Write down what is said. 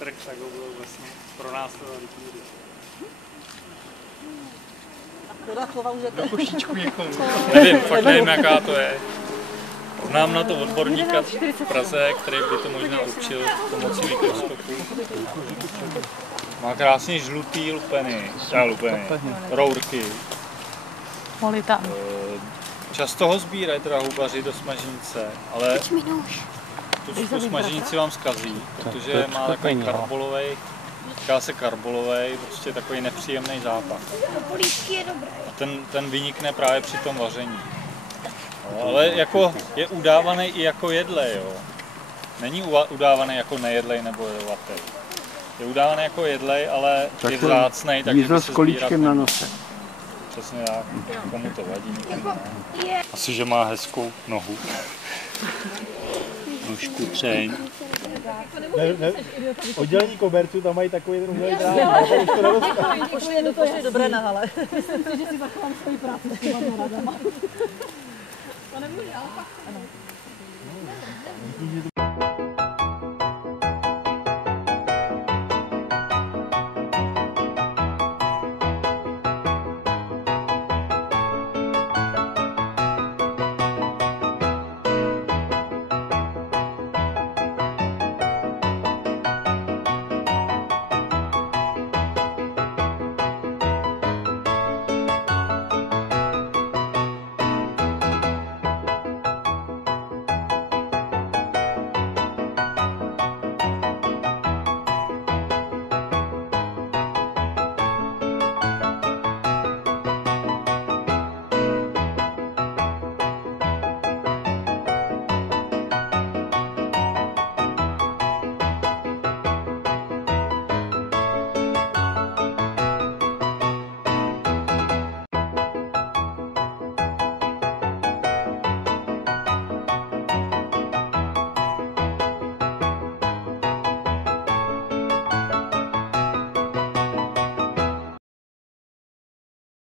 trh, tak ho budou vlastně pro nás rychlý. Do košíčku někomu. Nevím, fakt nevím, jaká to je. Znám na to odborníka v Praze, který by to možná určil pomocí mikroskopu. Má krásně žlutý lupeny, rourky. Často ho sbírají teda houbaři do smaženice, ale tu smaženici vám zkazí, protože má takový karbolovej, říká se karbolovej, prostě takový nepříjemný zápach. A ten vynikne právě při tom vaření. No, ale jako je udávaný i jako jedlej, jo. Není udávaný jako nejedlej nebo jedovatý. Je udávaný jako jedlej, ale je vzácnej, takže by se sbírat na nose. Přesně tak, komu to vadí, nikomu ne. Asi, že má hezkou nohu. Nůžku, třeň. Oddělení koberců, tam mají takový ten umělý drát. Pošli do toho, že je dobré na hale. Myslím si, že si zachovám svoji práci s těma radama. To nemůže, ale fakt. Ano.